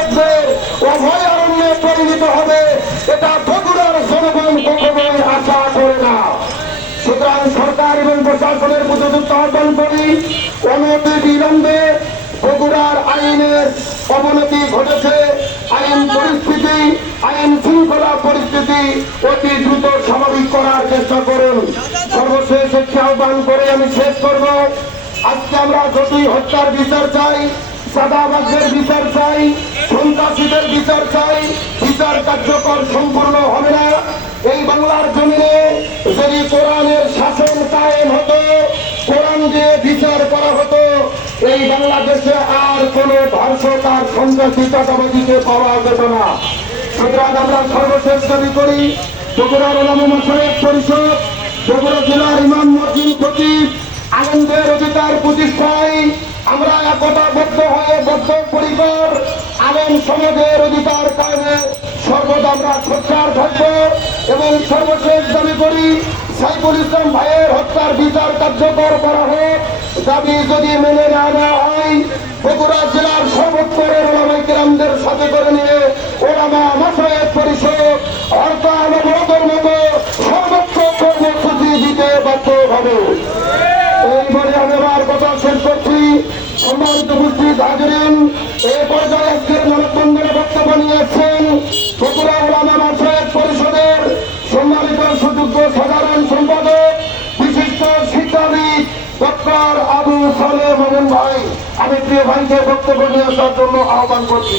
দর্শকদের অভয়ারণ্যে পরিণত হবে, এটা বগুড়ার জনগণ কখনোই আশা করে না। সুতরাং সরকার এবং প্রশাসনের উপযুক্ত আহ্বান করি, অনতি বিলম্বে বগুড়ার আইনের অবনতি ঘটেছে, আইন পরিস্থিতি, আইন শৃঙ্খলা পরিস্থিতি অতি দ্রুত স্বাভাবিক করার চেষ্টা করুন। সর্বশেষ একটি আহ্বান করে আমি শেষ করব। আজকে আমরা যতই হত্যার বিচার চাই, সাদাবাজদের বিচার চাই, সন্ত্রাসীদের বিচার চাই, বিচার কার্যকর সম্পূর্ণ হবে না। এই বাংলার জমিনে যদি কোরআনের শাসন কায়েম হতো, কোরআন দিয়ে বিচার করা হতো, এই বাংলাদেশে আর কোন ধর্ষক আর সন্ত্রাসী চাঁদাবাজিকে পাওয়া যেত না। সুতরাং আমরা সর্বশেষ দাবি করি, বগুড়ার ওলামা মাশায়েখ পরিষদ, বগুড়া জেলার ইমাম মসজিদ খতিব আনন্দের অধিকার প্রতিষ্ঠায় আমরা একতাবদ্ধ হয়ে বদ্ধপরিকর আলেম সমাজের অধিকার কায়েমে সর্বদা আমরা সোচ্চার থাকব। এবং সর্বশেষ দাবি করি, সাইফুল ইসলাম ভাইয়ের হত্যার বিচার কার্যকর করা হোক। দাবি যদি মেনে না নেওয়া হয়, বগুড়া জেলার সর্বোচ্চের ওলামায়ে কেরামদের সাথে করে নিয়ে ওলামা মাশায়েখ পরিষদ হরতাল অবরোধের মতো সর্বোচ্চ কর্মসূচি দিতে বাধ্য হবে। এইবারে আমি আমার কথা শেষ করছি। সম্মানিত উপস্থিত হাজিরিন, এই পর্যায়ে আজকের মানববন্ধনে বক্তব্য নিয়েছেন বগুড়া ওলামা মাশায়েখ পরিষদের সম্মানিত সুযোগ্য সাধারণ সম্পাদক বিশিষ্ট শিক্ষাবিদ ডক্টর আবু সালেহ মামুন ভাই। আমি প্রিয় ভাইকে বক্তব্য নিয়ে আসার জন্য আহ্বান করছি।